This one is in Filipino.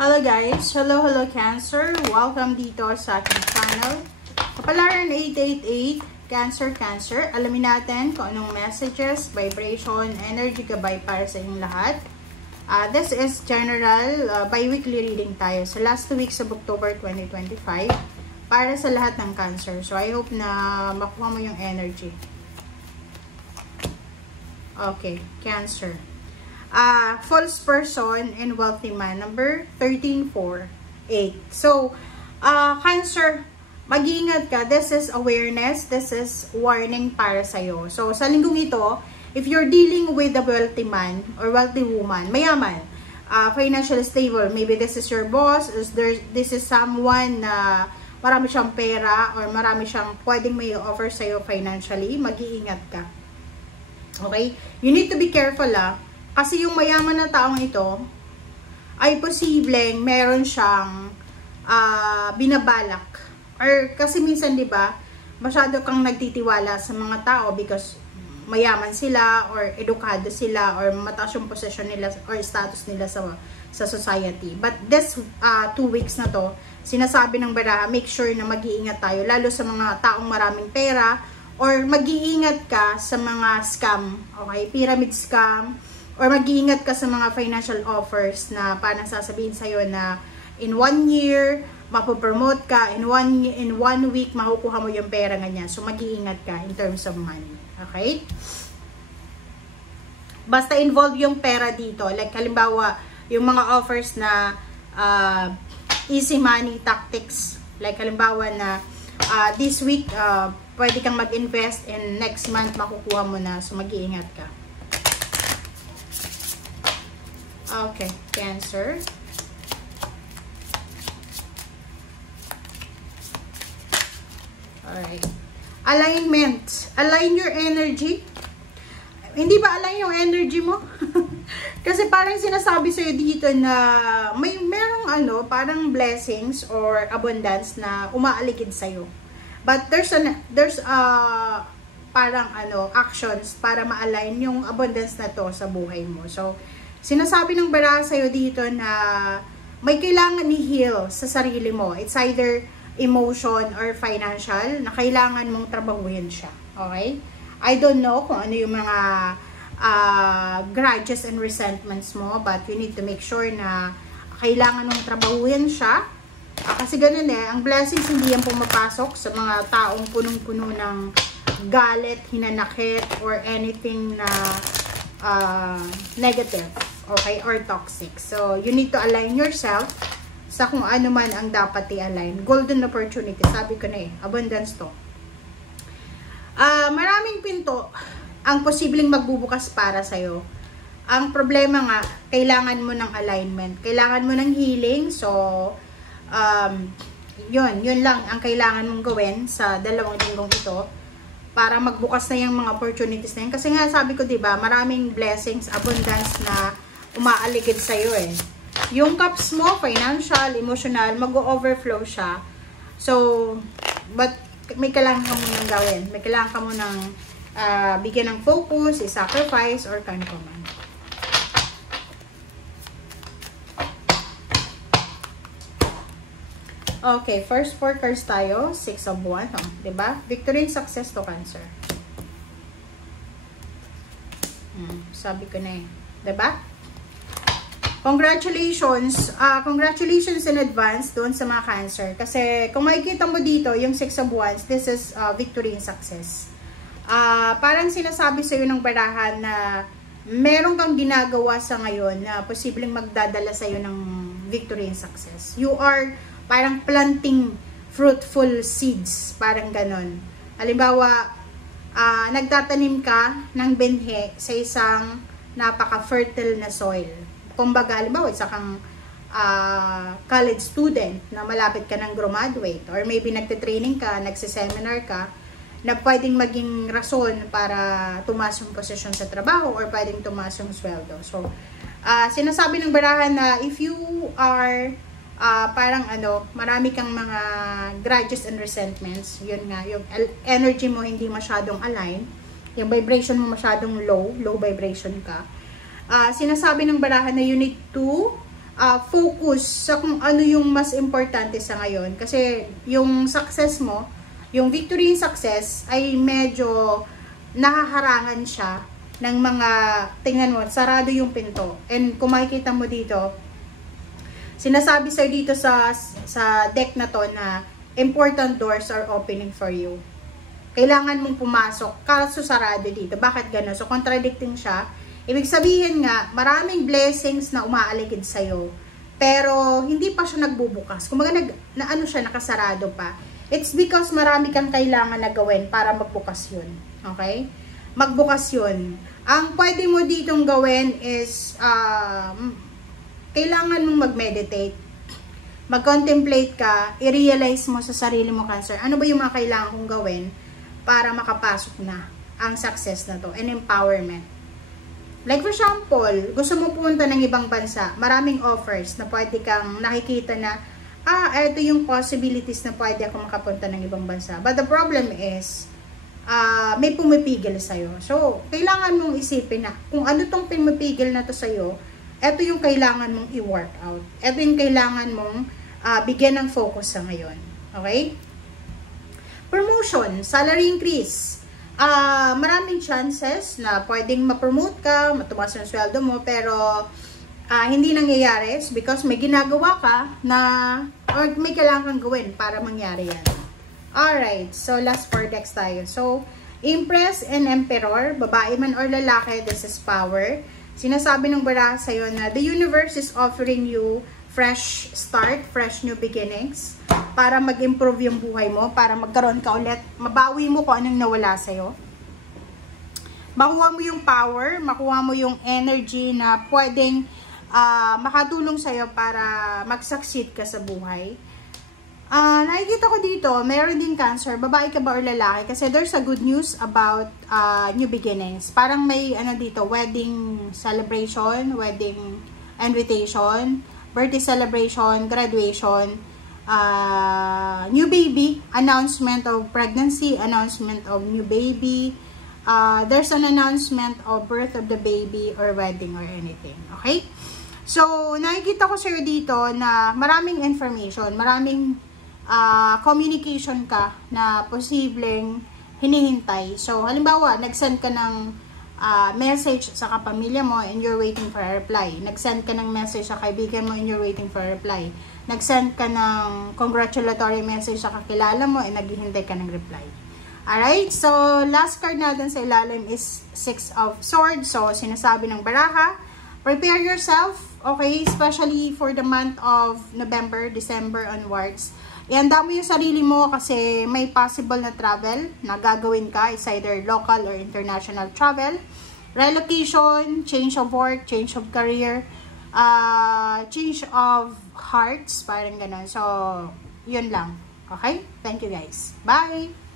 Hello guys! Hello Cancer! Welcome dito sa aking channel. Kapalaran 888, Cancer. Alamin natin kung anong messages, vibration, energy gabay para sa inyong lahat. This is general, bi-weekly reading tayo sa last 2 weeks of October 2025 para sa lahat ng Cancer. So I hope na makuha mo yung energy. Okay, Cancer. False person and wealthy man, number 1348. So, Cancer, mag-iingat ka. This is awareness. This is warning para sa'yo. So, sa linggong ito, if you're dealing with a wealthy man or wealthy woman, mayaman, financially stable, maybe this is your boss, this is someone na marami siyang pera or marami siyang pwedeng may offer sa'yo financially, mag-iingat ka. Okay? You need to be careful, kasi yung mayaman na taong ito ay posibleng meron siyang binabalak. Or kasi minsan 'di ba, masyado kang nagtitiwala sa mga tao because mayaman sila or edukado sila or mataas yung posisyon nila or status nila sa society. But this 2 weeks na to, sinasabi ng baraha, make sure na mag-iingat tayo lalo sa mga taong maraming pera or mag-iingat ka sa mga scam, okay? Pyramid scam. Or mag-iingat ka sa mga financial offers na parang sasabihin sa'yo na in 1 year, mapopromote ka, in one week, makukuha mo yung pera ganyan. So, mag-iingat ka in terms of money. Okay? Basta involve yung pera dito. Like, halimbawa, yung mga offers na easy money tactics. Like, halimbawa na this week, pwede kang mag-invest and next month, makukuha mo na. So, mag-iingat ka. Okay, Cancer. Alright. Alignment. Align your energy. Hindi ba align yung energy mo? Kasi parang sinasabi sa'yo dito na merong parang blessings or abundance na umaaligid sa'yo. But there's parang actions para ma-align yung abundance na to sa buhay mo. So, sinasabi ng baraha sa'yo dito na may kailangan i-heal sa sarili mo. It's either emotion or financial na kailangan mong trabahuhin siya. Okay? I don't know kung ano yung mga grudges and resentments mo, but you need to make sure na kailangan mong trabahuhin siya. Kasi ganun ang blessings hindi yan pumapasok sa mga taong punong-puno ng galit, hinanakit, or anything na negative, okay, or toxic. So, you need to align yourself sa kung ano man ang dapat i-align. Golden opportunity, sabi ko na abundance to. Maraming pinto ang posibleng magbubukas para sa'yo. Ang problema nga, kailangan mo ng alignment. Kailangan mo ng healing. So, yun lang ang kailangan mong gawin sa 2 linggong ito para magbukas na yung mga opportunities na yun. Kasi nga, sabi ko, diba, maraming blessings, abundance na umaaligid sa'yo Yung cups mo, financial, emotional, mag-overflow siya. So, but may kailangan ka munang gawin. May kailangan ka munang bigyan ng focus, i-sacrifice, or kano pa man. Okay, first 4 cards tayo. 6 of Wands, diba? Victory and success to Cancer. Sabi ko na diba? Congratulations. Congratulations in advance doon sa mga Cancer. Kasi kung makikita mo dito, yung 6 of Wands, this is victory and success. Parang sinasabi sa'yo ng barahan na meron kang ginagawa sa ngayon na posibleng magdadala sa'yo ng victory and success. You are parang planting fruitful seeds, parang ganon. Halimbawa, nagtatanim ka ng binhi sa isang napaka-fertile na soil. Kumbaga, halimbawa, isa kang college student na malapit ka ng graduate, or maybe nagtitraining ka, nagsiseminar ka, na pwedeng maging rason para tumaas yung posisyon sa trabaho or pwedeng tumaas yung sweldo. So, sinasabi ng barahan na if you are parang marami kang mga grudges and resentments, yun nga, yung energy mo hindi masyadong align, yung vibration mo masyadong low vibration ka. Sinasabi ng barahan na you need to focus sa kung ano yung mas importante sa ngayon. Kasi yung success mo, yung victory and success ay medyo nakaharangan siya ng mga, tingnan mo, sarado yung pinto. And kung makikita mo dito, sinasabi sa'yo dito sa deck na to na important doors are opening for you. Kailangan mong pumasok, kaso sarado dito. Bakit gano'n? So, contradicting siya. Ibig sabihin nga, maraming blessings na umaaligid sa'yo. Pero, hindi pa siya nagbubukas. Kung ano siya, nakasarado pa. It's because marami kang kailangan na gawin para magbukas yun. Okay? Magbukas yun. Ang pwede mo ditong gawin is, kailangan mong mag-meditate. Mag-contemplate ka, i-realize mo sa sarili mo, Cancer. Ano ba yung mga kailangan kong gawin para makapasok na ang success na to and empowerment. Like for example, gusto mo pumunta ng ibang bansa, maraming offers na pwede kang nakikita na, ito yung possibilities na pwede ako makapunta ng ibang bansa. But the problem is, may pumipigil sa'yo. So, kailangan mong isipin na kung ano tong pumipigil na to sa'yo, ito yung kailangan mong i-work out. Ito yung kailangan mong bigyan ng focus sa ngayon. Okay? Promotion, salary increase. Maraming chances na pwedeng ma-promote ka, matumas ang sweldo mo, pero hindi nangyayari because may ginagawa ka na or may kailangan kang gawin para mangyari yan. Alright, so last 4 decks tayo. So, Empress and Emperor, babae man or lalaki, this is power. Sinasabi ng baraha sa'yo na the universe is offering you fresh start, fresh new beginnings, para mag-improve yung buhay mo, para magkaroon ka ulit, mabawi mo kung anong nawala sa'yo. Makuha mo yung power, makuha mo yung energy na pwedeng makatulong sa'yo para mag-succeed ka sa buhay. Nakikita ko dito, meron din Cancer, babae ka ba or lalaki? Kasi there's a good news about new beginnings. Parang may dito, wedding celebration, wedding invitation, birthday celebration, graduation, new baby, announcement of pregnancy, announcement of new baby, there's an announcement of birth of the baby or wedding or anything. Okay? So, nakikita ko sa'yo dito na maraming information, maraming communication ka na posibleng hinihintay. So, halimbawa, nag-send ka ng message sa kapamilya mo and you're waiting for a reply. Nag-send ka ng message sa kaibigan mo and you're waiting for a reply. Nag-send ka ng congratulatory message sa kakilala mo and naghihintay ka ng reply. Alright, so last card natin sa ilalim is 6 of Swords. So, sinasabi ng baraha, prepare yourself, okay, especially for the month of November, December onwards. Ihanda mo yung sarili mo kasi may possible na travel na gagawin ka. It's either local or international travel. Relocation, change of work, change of career, change of hearts, parang ganun. So, yun lang. Okay? Thank you guys. Bye!